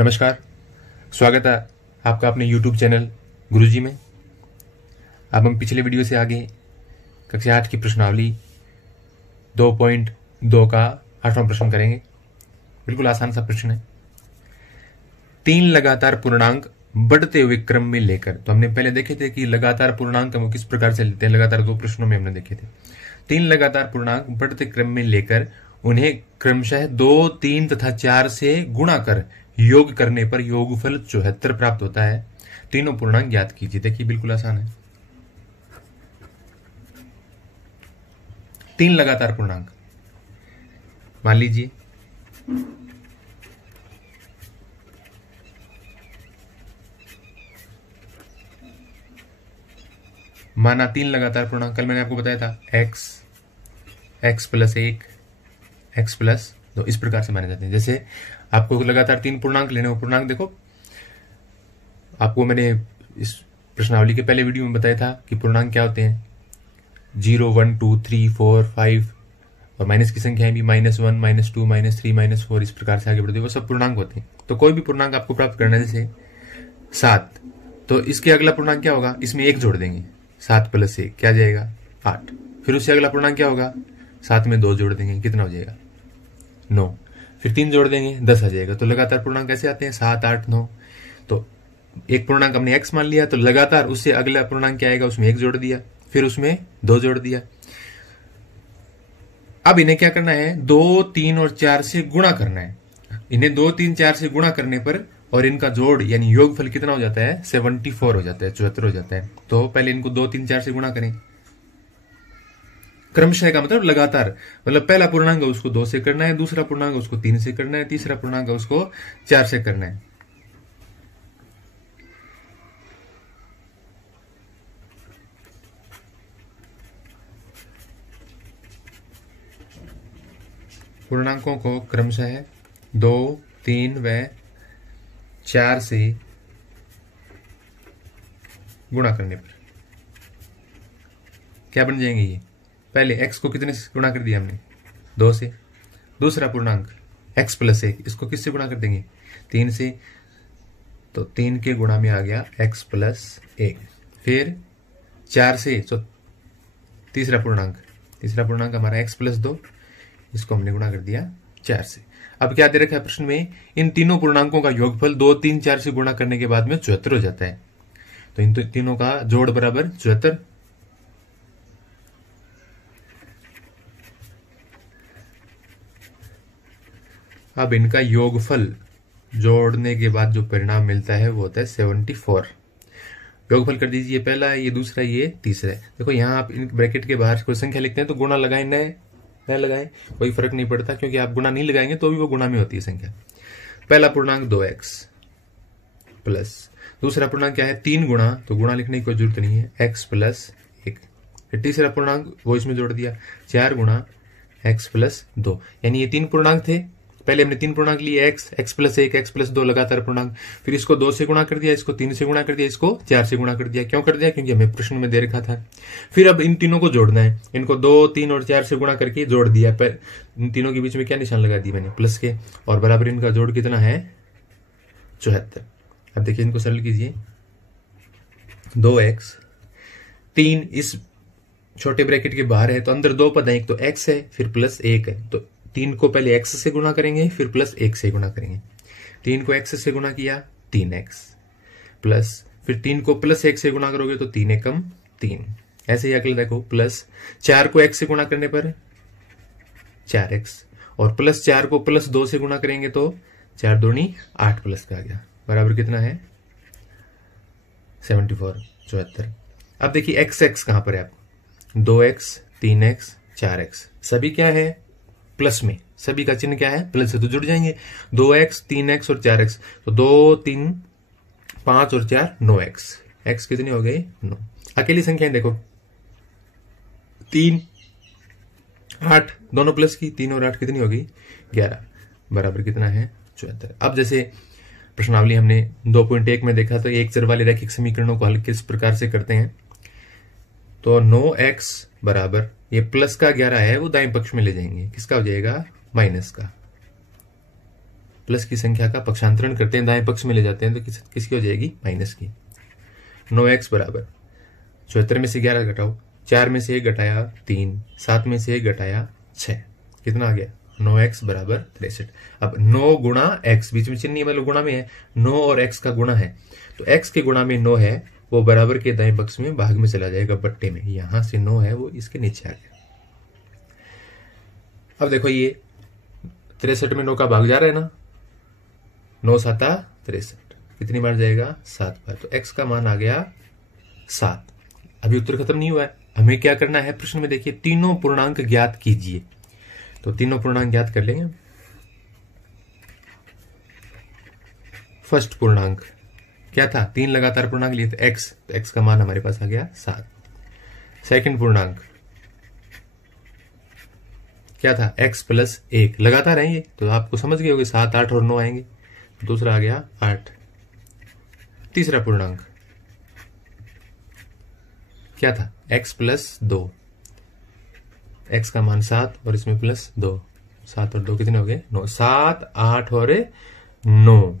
नमस्कार, स्वागत है आपका अपने YouTube चैनल गुरुजी में। अब हम पिछले वीडियो से आगे कक्षा 8 की प्रश्नावली 2.2 का 8वां प्रश्न करेंगे। बिल्कुल आसान सा प्रश्न है। 3 लगातार पूर्णांक बढ़ते हुए क्रम में लेकर, तो हमने पहले देखे थे कि लगातार पूर्णांक हम किस प्रकार से लेते हैं। लगातार 2 प्रश्नों में हमने देखे थे। 3 लगातार पूर्णांक बढ़ते क्रम में लेकर उन्हें क्रमशः 2, 3 तथा 4 से गुणा कर योग करने पर योगफल 74 प्राप्त होता है। तीनों पूर्णांक ज्ञात कीजिए। देखिए बिल्कुल आसान है। 3 लगातार पूर्णांक मान लीजिए माना 3 लगातार पूर्णांक, कल मैंने आपको बताया था x प्लस 1 x प्लस 2 इस प्रकार से माने जाते हैं। जैसे आपको लगातार 3 पूर्णांक लेने हो, पूर्णांक देखो, आपको मैंने इस प्रश्नावली के पहले वीडियो में बताया था कि पूर्णांक क्या होते हैं। 0, 1, 2, 3, 4, 5 और माइनस की संख्याएं भी -1, -2, -3, -4 इस प्रकार से आगे बढ़ते हैं, वो सब पूर्णांक होते हैं। तो कोई भी पूर्णांक आपको प्राप्त करना है, जैसे 7, तो इसके अगला पूर्णांक क्या होगा, इसमें 1 जोड़ देंगे, 7 प्लस 1 क्या जाएगा 8। फिर उससे अगला पूर्णांक क्या होगा, 7 में 2 जोड़ देंगे, कितना हो जाएगा 9। फिर 3 जोड़ देंगे 10 आ जाएगा। तो लगातार पूर्णांक कैसे आते हैं, 7, 8, 9। तो एक पूर्णांक हमने x मान लिया, तो लगातार उससे अगला पूर्णांक क्या आएगा, उसमें 1 जोड़ दिया, फिर उसमें 2 जोड़ दिया। अब इन्हें क्या करना है, 2, 3 और 4 से गुणा करना है। इन्हें 2, 3, 4 से गुणा करने पर और इनका जोड़ यानी योगफल कितना हो जाता है, 74 हो जाता है, 74 हो जाता है। तो पहले इनको 2, 3, 4 से गुणा करें। क्रमशः का मतलब लगातार, मतलब पहला पूर्णांक उसको 2 से करना है, दूसरा पूर्णांक उसको 3 से करना है, तीसरा पूर्णांक उसको 4 से करना है। पूर्णांकों को क्रमशः 2, 3 व 4 से गुणा करने पर क्या बन जाएंगे ये। पहले x को कितने से गुणा कर दिया हमने, 2 से। दूसरा पूर्णांक x प्लस 1, इसको किससे गुणा कर देंगे, 3 से। तो 3 के गुणा में आ गया x प्लस 1। फिर 4 से, तो तीसरा पूर्णांक हमारा x प्लस 2, इसको हमने गुणा कर दिया 4 से। अब क्या दे रखा है प्रश्न में, इन तीनों पूर्णांकों का योगफल 2, 3, 4 से गुणा करने के बाद में 74 हो जाता है। तो इन तीनों का जोड़ बराबर 74। अब इनका योगफल जोड़ने के बाद जो परिणाम मिलता है वो होता है 74। योगफल कर दीजिए, पहला है ये, दूसरा ये, तीसरा है। देखो यहाँ आप इन ब्रैकेट के बाहर कोई संख्या लिखते हैं तो गुणा लगाएं, न लगाएं, कोई फर्क नहीं पड़ता, क्योंकि आप गुणा नहीं लगाएंगे तो भी वो गुणा में होती है संख्या। पहला पूर्णांक 2x प्लस, दूसरा पूर्णांक क्या है 3 गुणा, तो गुणा लिखने की कोई जरूरत नहीं है, x प्लस 1। फिर तीसरा पूर्णांक वो इसमें जोड़ दिया, 4 गुणा x प्लस 2। यानी ये 3 पूर्णांक थे। पहले हमने 3 पूर्णांक लिए, x प्लस 1, x प्लस 2 लगातार पूर्णांक। फिर इसको 2 से गुणा कर दिया, इसको 3 से गुणा कर दिया, इसको 4 से गुणा कर दिया। क्यों कर दिया, क्योंकि हमें प्रश्न में दे रखा था। फिर अब इन तीनों को जोड़ना है, इनको 2, 3 और 4 से गुणा करके जोड़ दिया। इन तीनों के बीच में क्या निशान लगा दी मैंने, प्लस के, और बराबर इनका जोड़ कितना है 74। अब देखिए इनको सरल कीजिए, 2x, 3 इस छोटे ब्रैकेट के बाहर है तो अंदर 2 पद है, एक तो x है फिर प्लस 1 है। तो 3 को पहले x से गुणा करेंगे, फिर प्लस 1 से गुणा करेंगे। 3 को x से गुणा किया 3x प्लस, फिर 3 को प्लस 1 से गुणा करोगे तो 3 एकम 3। ऐसे ही अगले देखो, प्लस 4 को x से गुणा करने पर 4x, और प्लस 4 को प्लस 2 से गुणा करेंगे तो 4 दूनी 8 प्लस का आ गया, बराबर कितना है 74। अब देखिए x कहां पर है, आपको 2x, 3x, 4x सभी क्या है प्लस में, सभी का चिन्ह क्या है प्लस से, तो जुड़ जाएंगे। 2x, 3x और 4x, तो 2, 3, 5 और 4 9x। x कितने हो गए 9। अकेली संख्याएं देखो, 3, 8 दोनों प्लस की, 3 और 8 कितनी हो गई 11, बराबर कितना है 74। अब जैसे प्रश्नावली हमने 2.1 में देखा, तो एक चर वाले रैखिक समीकरणों को हल किस प्रकार से करते हैं। तो 9x बराबर, ये प्लस का 11 है वो दाएं पक्ष में ले जाएंगे, किसका हो जाएगा माइनस का, प्लस की संख्या का पक्षांतरण करते हैं, दाएं पक्ष में ले जाते हैं, तो किसकी हो जाएगी? माइनस की। 9x बराबर 74 में से 11 घटाओ, 4 में से 1 घटाया 3, 7 में से 1 घटाया 6, कितना आ गया? 9x बराबर 63। अब 9 गुणा x, बीच में चिन्ह नहीं मतलब गुणा में है, 9 और x का गुणा है, तो x के गुणा में 9 है, वो बराबर के दाएं पक्ष में भाग में चला जाएगा बट्टे में, यहां से 9 है वो इसके नीचे आ गया। अब देखो ये 63 में 9 का भाग जा रहा है ना, 9 7 63, कितनी बार जाएगा? 7 बार, तो x का मान आ गया 7। अभी उत्तर खत्म नहीं हुआ है, हमें क्या करना है प्रश्न में देखिए, तीनों पूर्णांक ज्ञात कीजिए। तो तीनों पूर्णांक ज्ञात कर लेंगे। फर्स्ट पूर्णांक क्या था? 3 लगातार पूर्णांक लिए थे x, तो x का मान हमारे पास आ गया 7। सेकंड पूर्णांक क्या था? x प्लस 1, लगातार है ये, तो आपको समझ गए होगे 7 8 और 9 आएंगे, दूसरा आ गया 8। तीसरा पूर्णांक क्या था? x प्लस 2, x का मान 7 और इसमें प्लस 2, 7 और 2 कितने हो गए? 9। 7 8 और 9।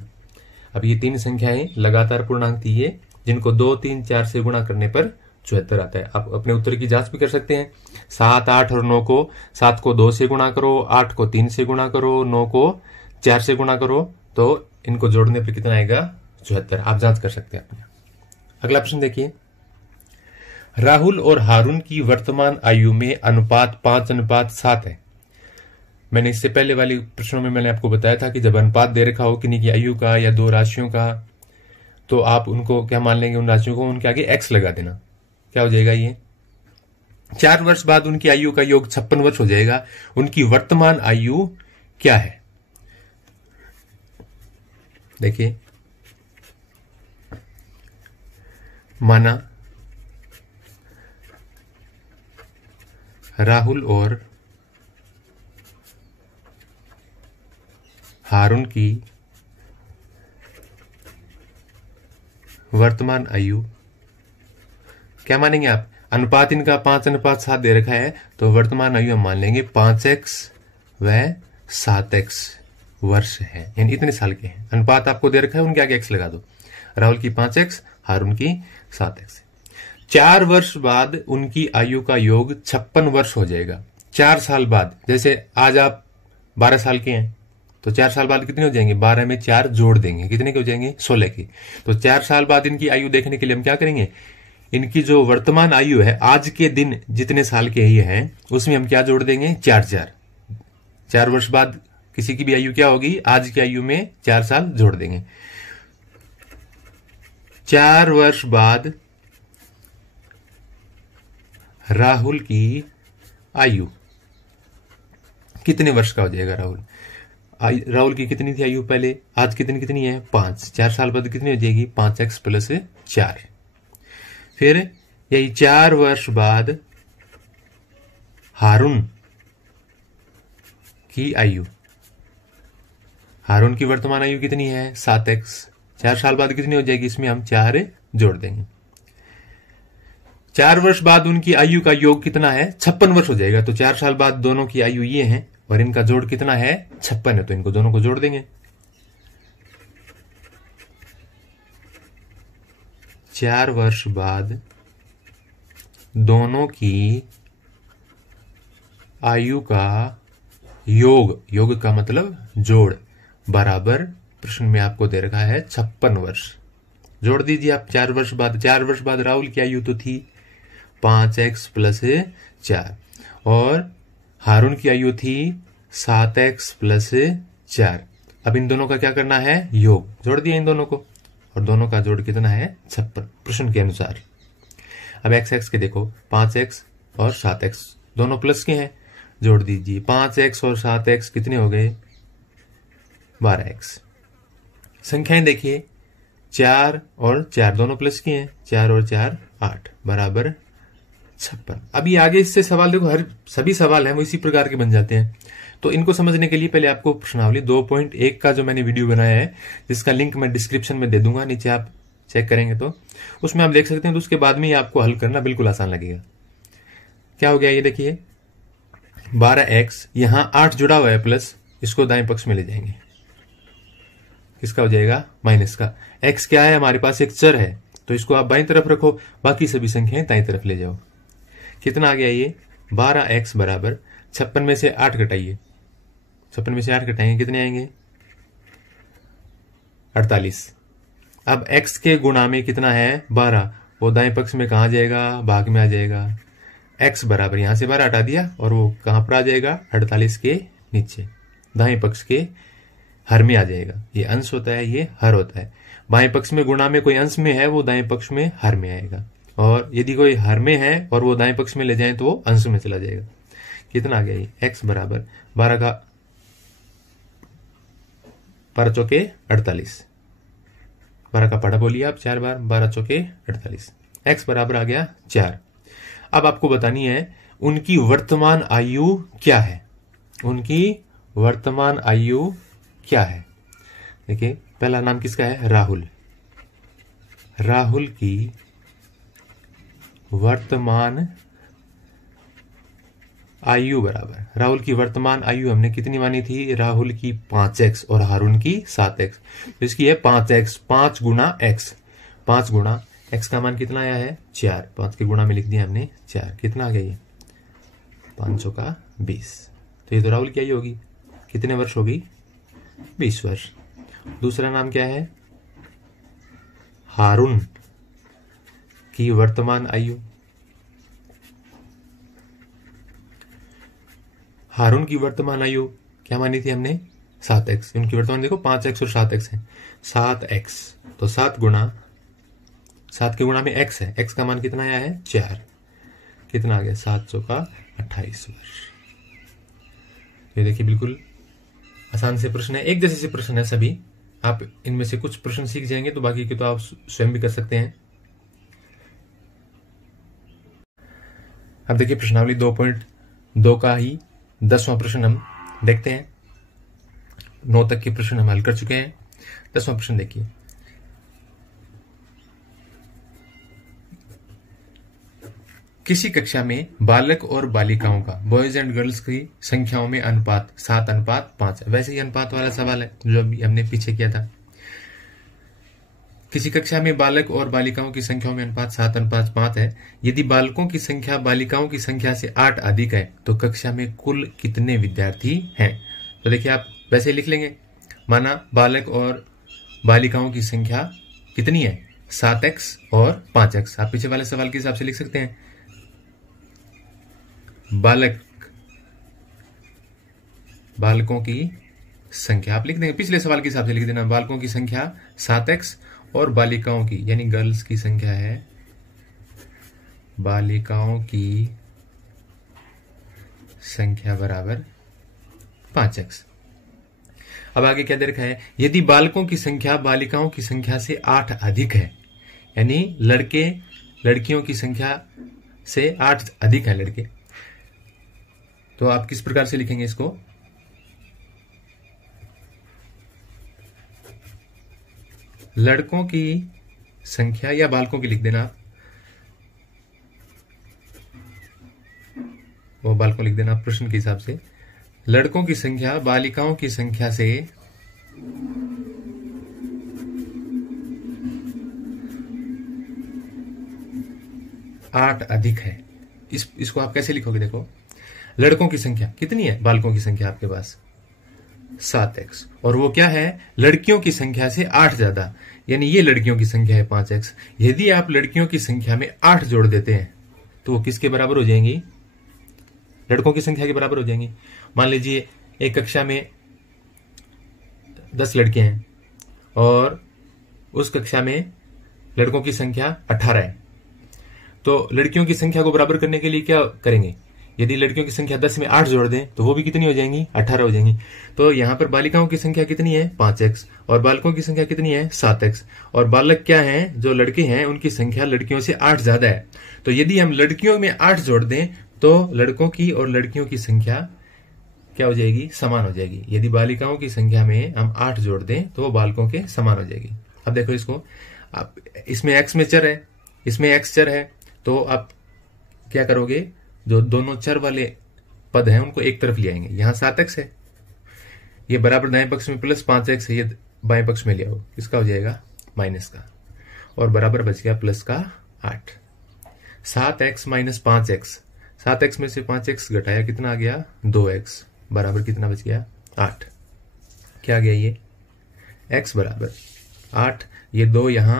अब ये 3 संख्याएं लगातार पूर्णांक थी ये, जिनको 2 3 4 से गुणा करने पर 74 आता है। आप अपने उत्तर की जांच भी कर सकते हैं। 7 8 और 9 को, 7 को 2 से गुणा करो, 8 को 3 से गुणा करो, 9 को 4 से गुणा करो, तो इनको जोड़ने पर कितना आएगा? 74। आप जांच कर सकते हैं अपने। अगला प्रश्न देखिए, राहुल और हारून की वर्तमान आयु में अनुपात 5:7 है। मैंने इससे पहले वाली प्रश्नों में मैंने आपको बताया था कि जब अनुपात दे रखा हो किन्हीं की आयु का या दो राशियों का, तो आप उनको क्या मान लेंगे? उन राशियों को उनके आगे x लगा देना। क्या हो जाएगा ये? 4 वर्ष बाद उनकी आयु का योग 56 वर्ष हो जाएगा। उनकी वर्तमान आयु क्या है? देखिए, माना राहुल और हारून की वर्तमान आयु क्या मानेंगे आप? अनुपात इनका 5:7 दे रखा है, तो वर्तमान आयु हम मान लेंगे 5x व 7x वर्ष है, यानी इतने साल के हैं। अनुपात आपको दे रखा है, उनके आगे x लगा दो। राहुल की 5x, हारून की 7x। 4 वर्ष बाद उनकी आयु का योग 56 वर्ष हो जाएगा। 4 साल बाद, जैसे आज आप 12 साल के हैं, तो 4 साल बाद कितने हो जाएंगे? 12 में 4 जोड़ देंगे, कितने के हो जाएंगे? 16 के। तो 4 साल बाद इनकी आयु देखने के लिए हम क्या करेंगे? इनकी जो वर्तमान आयु है, आज के दिन जितने साल के ये हैं, उसमें हम क्या जोड़ देंगे? 4 वर्ष बाद किसी की भी आयु क्या होगी? आज की आयु में 4 साल जोड़ देंगे। 4 वर्ष बाद राहुल की आयु कितने वर्ष का हो जाएगा? राहुल की कितनी थी आयु पहले? आज के दिन कितनी है? 5। 4 साल बाद कितनी हो जाएगी? 5x plus 4। फिर यही 4 वर्ष बाद हारून की आयु, हारून की वर्तमान आयु कितनी है? 7x। 4 साल बाद कितनी हो जाएगी? इसमें हम 4 जोड़ देंगे। 4 वर्ष बाद उनकी आयु का योग कितना है? 56 वर्ष हो जाएगा। तो 4 साल बाद दोनों की आयु ये है और इनका जोड़ कितना है? 56 है, तो इनको दोनों को जोड़ देंगे। 4 वर्ष बाद दोनों की आयु का योग, योग का मतलब जोड़, बराबर प्रश्न में आपको दे रखा है 56 वर्ष। जोड़ दीजिए आप। 4 वर्ष बाद, 4 वर्ष बाद राहुल की आयु तो थी 5x प्लस 4 और हारून की आयु थी 7x प्लस 4। अब इन दोनों का क्या करना है? योग। जोड़ दिया इन दोनों को, और दोनों का जोड़ कितना है? 56 प्रश्न के अनुसार। अब x के देखो, 5x और 7x दोनों प्लस के हैं, जोड़ दीजिए। 5x और 7x कितने हो गए? 12x। संख्याएं देखिए, 4 और 4 दोनों प्लस के हैं, 4 और 4 8 बराबर 56। अभी आगे इससे सवाल देखो, हर सभी सवाल हैं वो इसी प्रकार के बन जाते हैं। तो इनको समझने के लिए पहले आपको प्रश्नावली 2.1 का जो मैंने वीडियो बनाया है, जिसका लिंक मैं डिस्क्रिप्शन में दे दूंगा, नीचे आप चेक करेंगे तो उसमें आप देख सकते हैं। तो उसके बाद में ही आपको हल करना बिल्कुल आसान लगेगा। क्या हो गया ये देखिए, 12x, यहां 8 जुड़ा हुआ है प्लस, इसको दाएं पक्ष में ले जाएंगे। किसका हो जाएगा, माइनस का। x क्या है, हमारे पास एक चर है, तो इसको आप बाईं तरफ रखो, बाकी सभी संख्याएं दाईं तरफ ले जाओ। कितना आ गया ये, 12x बराबर 56 में से 8 घटाइए, 56 में से 8 घटाएंगे कितने आएंगे, 48। अब x के गुणा में कितना है, 12, वो दाएं पक्ष में कहा जाएगा, भाग में आ जाएगा। x बराबर यहां से 12 हटा दिया और वो कहां पर आ जाएगा, 48 के नीचे, दाएं पक्ष के हर में आ जाएगा। ये अंश होता है, ये हर होता है। बाएं पक्ष में गुणा में कोई अंश में है, वो दाएं पक्ष में हर में आएगा, और यदि कोई हर में है और वो दाएं पक्ष में ले जाए तो वो अंश में चला जाएगा। कितना आ गया ये, x बराबर 12 चौके 48, 12 का पढ़ा बोलिए आप 4 बार, 12 चौके 48, x बराबर आ गया 4। अब आपको बतानी है उनकी वर्तमान आयु क्या है, उनकी वर्तमान आयु क्या है। देखिए पहला नाम किसका है, राहुल। राहुल की वर्तमान आयु बराबर, राहुल की वर्तमान आयु हमने कितनी मानी थी, राहुल की 5x और हारून की 7x, तो इसकी है 5x, 5 गुणा x, 5 गुणा x का मान कितना आया है, 4, 5 के गुणा में लिख दिया हमने 4, कितना आ गया ये, 500 का 20। तो ये तो राहुल की आयु होगी, कितने वर्ष होगी, 20 वर्ष। दूसरा नाम क्या है, हारून की वर्तमान आयु। हारून की वर्तमान आयु क्या मानी थी हमने, 7x, उनकी वर्तमान देखो 5x और 7x है, 7x, तो 7 गुणा, 7 के गुणा में x है, x का मान कितना आया है, 4, कितना आ गया, 700 का 28 वर्ष। ये देखिए बिल्कुल आसान से प्रश्न है, एक जैसे से प्रश्न है सभी। आप इनमें से कुछ प्रश्न सीख जाएंगे तो बाकी के तो आप स्वयं भी कर सकते हैं। अब देखिए प्रश्नावली 2.2 का ही 10वां प्रश्न हम देखते हैं। 9 तक के प्रश्न हम हल कर चुके हैं। 10वां प्रश्न देखिए, किसी कक्षा में बालक और बालिकाओं का, बॉयज एंड गर्ल्स की संख्याओं में अनुपात 7:5 है। वैसे ही अनुपात वाला सवाल है जो अभी हमने पीछे किया था। किसी कक्षा में बालक और बालिकाओं की संख्याओं में अनुपात 7:5 है। यदि बालकों की संख्या बालिकाओं की संख्या से 8 अधिक है तो कक्षा में कुल कितने विद्यार्थी हैं। तो देखिए आप वैसे लिख लेंगे, माना बालक और बालिकाओं की संख्या कितनी है, 7x और 5x। आप पीछे वाले सवाल के हिसाब से लिख सकते हैं, बालकों की संख्या आप लिख देंगे, पिछले सवाल के हिसाब से लिख देना, बालकों की संख्या 7x और बालिकाओं की यानी गर्ल्स की संख्या है, बालिकाओं की संख्या बराबर 5x। अब आगे क्या दे रखा है, यदि बालकों की संख्या बालिकाओं की संख्या से 8 अधिक है, यानी लड़के लड़कियों की संख्या से 8 अधिक है लड़के, तो आप किस प्रकार से लिखेंगे इसको, लड़कों की संख्या या बालकों की लिख देना, वो बालकों लिख देना प्रश्न के हिसाब से। लड़कों की संख्या बालिकाओं की संख्या से 8 अधिक है। इसको आप कैसे लिखोगे, देखो लड़कों की संख्या कितनी है, बालकों की संख्या आपके पास 7x, और वो क्या है, लड़कियों की संख्या से 8 ज्यादा, यानी ये लड़कियों की संख्या है 5x। यदि आप लड़कियों की संख्या में 8 जोड़ देते हैं तो वो किसके बराबर हो जाएंगी, लड़कों की संख्या के बराबर हो जाएंगी। मान लीजिए एक कक्षा में 10 लड़के हैं और उस कक्षा में लड़कों की संख्या 18 है, तो लड़कियों की संख्या को बराबर करने के लिए क्या करेंगे, यदि लड़कियों की संख्या 10 में 8 जोड़ दें तो वो भी कितनी हो जाएंगी, 18 हो जाएंगी। तो यहां पर बालिकाओं की संख्या कितनी है, 5x, और बालकों की संख्या कितनी है, 7x, और बालक क्या है, जो लड़के हैं उनकी संख्या लड़कियों से 8 ज्यादा है। तो यदि हम लड़कियों में 8 जोड़ दें तो लड़कों की और लड़कियों की संख्या क्या हो जाएगी, समान हो जाएगी। यदि बालिकाओं की संख्या में हम 8 जोड़ दें तो वो बालकों के समान हो जाएगी। अब देखो इसको, आप इसमें x में चर है, इसमें x चर है, तो आप क्या करोगे, जो दोनों चर वाले पद हैं उनको एक तरफ ले आएंगे। यहां 7x है, ये बराबर दाएं पक्ष में प्लस 5x है, ये बाएं पक्ष में ले आओ, किसका हो जाएगा माइनस का, और बराबर बच गया प्लस का 8। 7x माइनस 5x, 7x में से 5x घटाया कितना आ गया 2x, बराबर कितना बच गया 8। क्या आ गया ये x बराबर 8, ये 2 यहां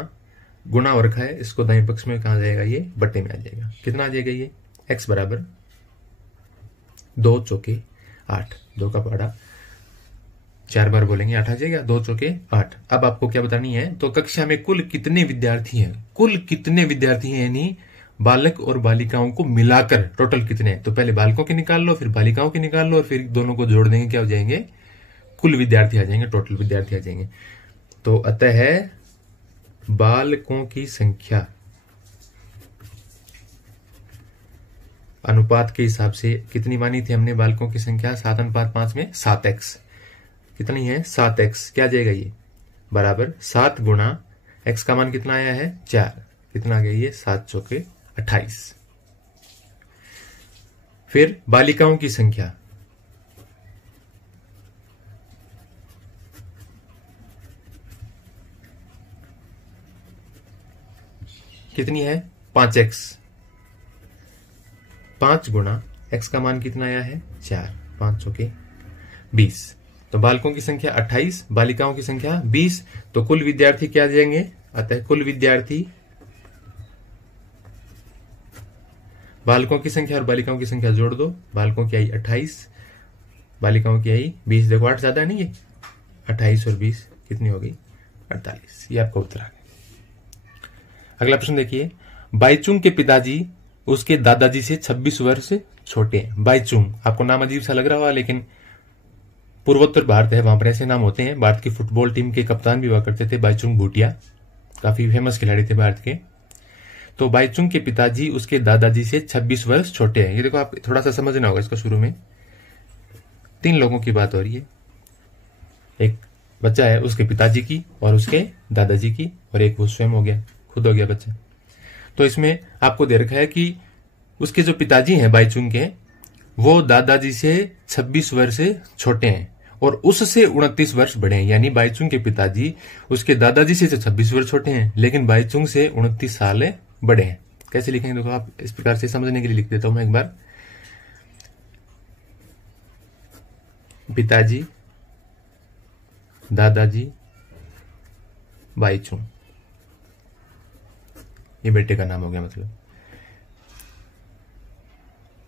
गुणा हो रखा है, इसको दाएं पक्ष में कहा जाएगा, ये बट्टे में आ जाएगा, कितना आ जाएगा ये x बराबर 2 चौके 8, 2 का पहाड़ा 4 बार बोलेंगे 8 आ जाएगा, 2 चौके 8। अब आपको क्या बतानी है, तो कक्षा में कुल कितने विद्यार्थी हैं, कुल कितने विद्यार्थी हैं, यानी बालक और बालिकाओं को मिलाकर टोटल कितने हैं। तो पहले बालकों के निकाल लो, फिर बालिकाओं के निकाल लो, और फिर दोनों को जोड़ देंगे, क्या हो जाएंगे कुल विद्यार्थी आ जाएंगे, टोटल विद्यार्थी आ जाएंगे। तो अतः बालकों की संख्या अनुपात के हिसाब से कितनी मानी थी हमने, बालकों की संख्या 7:5 में 7x, कितनी है 7x, क्या जाएगा ये बराबर 7 गुणा x का मान कितना आया है 4, कितना आ गया ये 7 चौके 28। फिर बालिकाओं की संख्या कितनी है 5x, 5 गुणा x का मान कितना आया है 4, 5 चौके 20। तो बालकों की संख्या 28, बालिकाओं की संख्या 20, तो कुल विद्यार्थी क्या जाएंगे, अतः कुल विद्यार्थी बालकों की संख्या और बालिकाओं की संख्या जोड़ दो, बालकों की आई 28, बालिकाओं की आई 20, देखो 8 ज्यादा है नहीं ये, 28 और 20 कितनी हो गई 48, ये आपका उत्तर आ गया। अगला प्रश्न देखिए, बाईचुंग के पिताजी उसके दादाजी से 26 वर्ष छोटे हैं। बाईचुंग, आपको नाम अजीब सा लग रहा होगा, लेकिन पूर्वोत्तर भारत है, वहां पर ऐसे नाम होते हैं। भारत की फुटबॉल टीम के कप्तान भी हुआ करते थे बाईचुंग भूटिया, काफी फेमस खिलाड़ी थे भारत के। तो बाईचुंग के पिताजी उसके दादाजी से 26 वर्ष छोटे हैं। ये देखो, आप थोड़ा सा समझना होगा इसको, शुरू में 3 लोगों की बात हो रही है, एक बच्चा है उसके पिताजी की और उसके दादाजी की, और एक वो स्वयं हो गया, खुद हो गया बच्चा। तो इसमें आपको दे रखा है कि उसके जो पिताजी हैं बाईचुंग के, वो दादाजी से 26 वर्ष छोटे हैं और उससे 29 वर्ष बड़े हैं। यानी बाईचुंग के पिताजी उसके दादाजी से 26 वर्ष छोटे हैं, लेकिन बाईचुंग से 29 साल बड़े हैं। कैसे लिखेंगे देखो, आप इस प्रकार से समझने के लिए लिख देता हूं मैं एक बार। पिताजी, दादाजी, बाईचुंग, ये बेटे का नाम हो गया मतलब।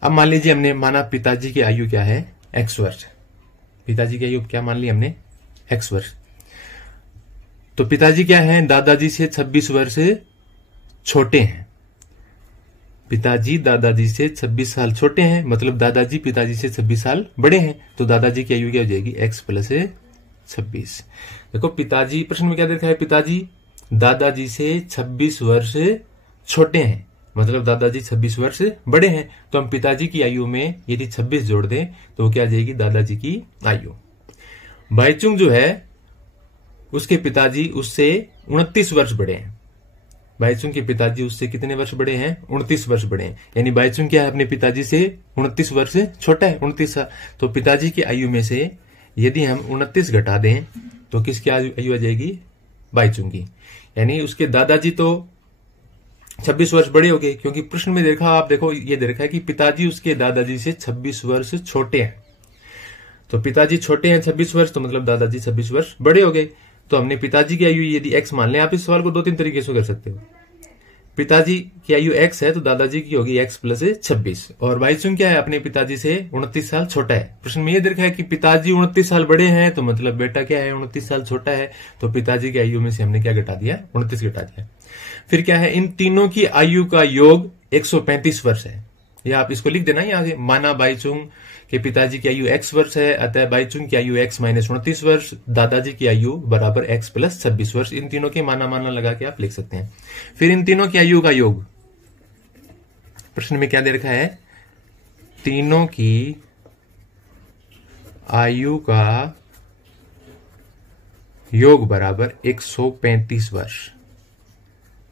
अब मान लीजिए हमने माना पिताजी की आयु क्या है x वर्ष, पिताजी की आयु क्या मान ली हमने x वर्ष। तो पिताजी क्या है, दादाजी से 26 वर्ष छोटे हैं। पिताजी दादाजी से 26 साल छोटे हैं, मतलब दादाजी पिताजी से 26 साल बड़े हैं। तो दादाजी की आयु क्या हो जाएगी x प्लस 26। देखो पिताजी, प्रश्न में क्या देखा है, पिताजी दादाजी से 26 वर्ष छोटे हैं, मतलब दादाजी 26 वर्ष बड़े हैं। तो हम पिताजी की आयु में यदि 26 जोड़ दें तो क्या आ जाएगी दादाजी की आयु। बाईचुंग जो है उसके पिताजी उससे 29 वर्ष बड़े हैं। बाईचुंग के पिताजी उससे कितने वर्ष बड़े हैं, 29 वर्ष बड़े हैं। यानी बाईचुंग क्या है, अपने पिताजी से 29 वर्ष छोटा है, 29 साल। तो पिताजी की आयु में से यदि हम 29 घटा दें तो किसकी आयु आ जाएगी, बाईचुंग की। यानी उसके दादाजी तो 26 वर्ष बड़े हो गए, क्योंकि प्रश्न में देखा, आप देखो ये दे रखा है कि पिताजी उसके दादाजी से 26 वर्ष छोटे हैं। तो पिताजी छोटे हैं 26 वर्ष, तो मतलब दादाजी 26 वर्ष बड़े हो गए। तो हमने पिताजी की आयु यदि x मान लें, आप इस सवाल को 2-3 तरीके से कर सकते हो। पिताजी की आयु x है तो दादाजी की होगी x प्लस 26, और बाईचुंग क्या है, अपने पिताजी से 29 साल छोटा है। प्रश्न में यह देखा है कि पिताजी 29 साल बड़े हैं, तो मतलब बेटा क्या है 29 साल छोटा है। तो पिताजी की आयु में से हमने क्या घटा दिया, 29 घटा दिया। फिर क्या है, इन तीनों की आयु का योग 135 वर्ष है। या आप इसको लिख देना यहाँ से, माना बाईचुंग के पिताजी की आयु x वर्ष है, अतः बाईचुंग की आयु x माइनस 29 वर्ष, दादाजी की आयु बराबर x प्लस 26 वर्ष। इन तीनों के माना लगा के आप लिख सकते हैं। फिर इन तीनों की आयु का योग, प्रश्न में क्या दे रखा है, तीनों की आयु का योग बराबर 135 वर्ष।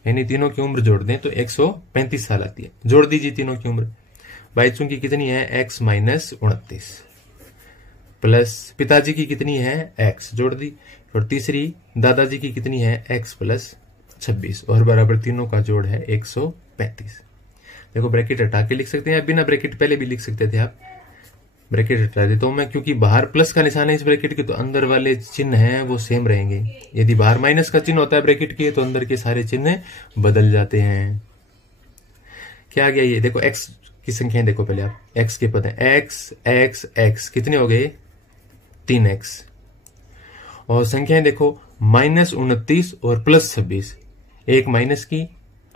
यानी तीनों की उम्र जोड़ दें तो 135 साल आती है। जोड़ दीजिए तीनों की उम्र। बाईचुंग की कितनी है, x माइनस 29, प्लस पिताजी की कितनी है x, जोड़ दी। और तीसरी दादाजी की कितनी है, x प्लस 26 और बराबर तीनों का जोड़ है 135। देखो ब्रैकेट हटा के लिख सकते हैं या बिना ब्रैकेट पहले भी लिख सकते थे आप। ब्रैकेट हटा देता हूं मैं, क्योंकि बाहर प्लस का निशान है इस ब्रैकेट के तो अंदर वाले चिन्ह हैं वो सेम रहेंगे। यदि बाहर माइनस का चिन्ह होता है ब्रैकेट के तो अंदर के सारे चिन्ह बदल जाते हैं। क्या आ गया ये, देखो x की संख्या देखो पहले आप, x के पद हैं x x x, कितने हो गए 3x। और संख्याएं देखो -29 और +26, एक माइनस की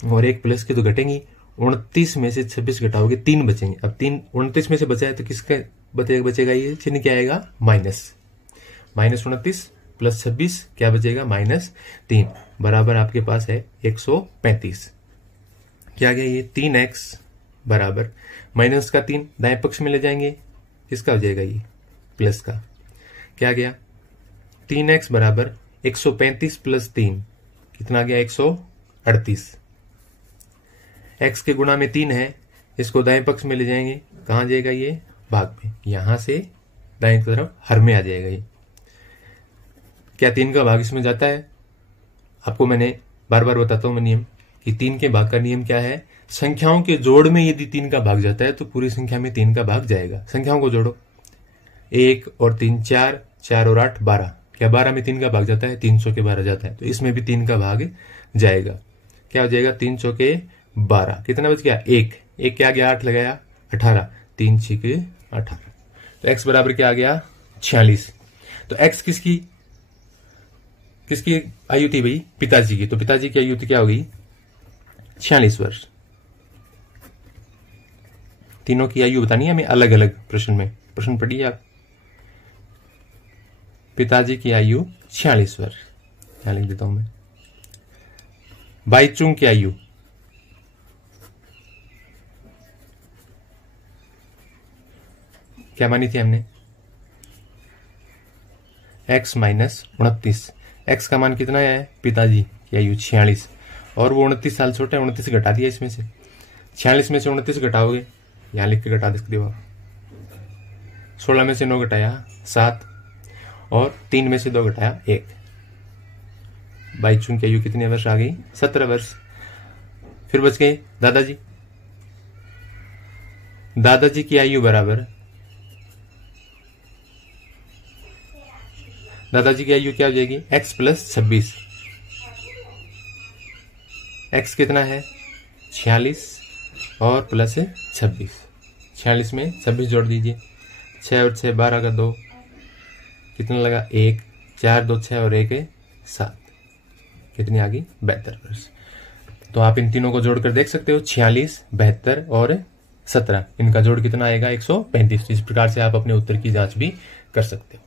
और एक प्लस की तो घटेंगी। 29 में से 26 घटाओगे 3 बचेंगे। अब 29 में से बचा है तो किसका बचेगा ये चिन्ह क्या आएगा, -29 प्लस 26 क्या बचेगा, -3 बराबर आपके पास है 135। क्या गया ये 3x बराबर माइनस का 3 दाएं पक्ष में ले जाएंगे, किसका हो जाएगा ये प्लस का। क्या गया 3x बराबर 135 प्लस 3 कितना गया 138। x के गुणा में 3 है, इसको दाएं पक्ष में ले जाएंगे, कहां जाएगा ये भाग में, यहां से दाएं तरफ हर में आ जाएगा ये। क्या 3 का भाग इसमें जाता है, आपको मैंने बार बार बताता हूं मैं नियम कि 3 के भाग का नियम क्या है, संख्याओं के जोड़ में यदि 3 का भाग जाता है तो पूरी संख्या में 3 का भाग जाएगा। संख्याओं को जोड़ो, 1 और 3 4, 4 और 8 12, क्या 12 में 3 का भाग जाता है, 300 के 12 जाता है, तो इसमें भी 3 का भाग जाएगा। क्या हो जाएगा 300 के 12, कितना बच गया 1, क्या आ गया 8 लगाया 18, 3 6 के 18, तो x बराबर क्या आ गया 46। तो x किसकी आयु थी भाई, पिताजी की, तो पिताजी की आयु क्या हो गई 46 वर्ष। तीनों की आयु बतानी है हमें अलग अलग प्रश्न में, प्रश्न पढ़िए आप। पिताजी की आयु 46 वर्ष, यहां लिख देता हूं मैं। बाईचुंग की आयु क्या मानी थी हमने, x माइनस 29, x का मान कितना है, पिताजी की आयु 46 और वो 29 साल छोटा है, 29 घटा दिया इसमें से, 46 में से 29 घटाओगे, यहां लिख के घटा सकते हो आप। 16 में से 9 घटाया 7 और 3 में से 2 घटाया 1, बाईचुंग की आयु कितने वर्ष आ गई 17 वर्ष। फिर बच गए दादाजी की आयु बराबर, दादाजी की आयु क्या हो जाएगी x प्लस 26, x कितना है 46 और प्लस 26, 46 में 26 जोड़ दीजिए, 6 और 6 12 का 2, कितना लगा 1, 4 2 6 और 1 7, कितनी आ गई 72 वर्ष। तो आप इन तीनों को जोड़कर देख सकते हो, 46 72 और 17, इनका जोड़ कितना आएगा 135। इस प्रकार से आप अपने उत्तर की जांच भी कर सकते हो।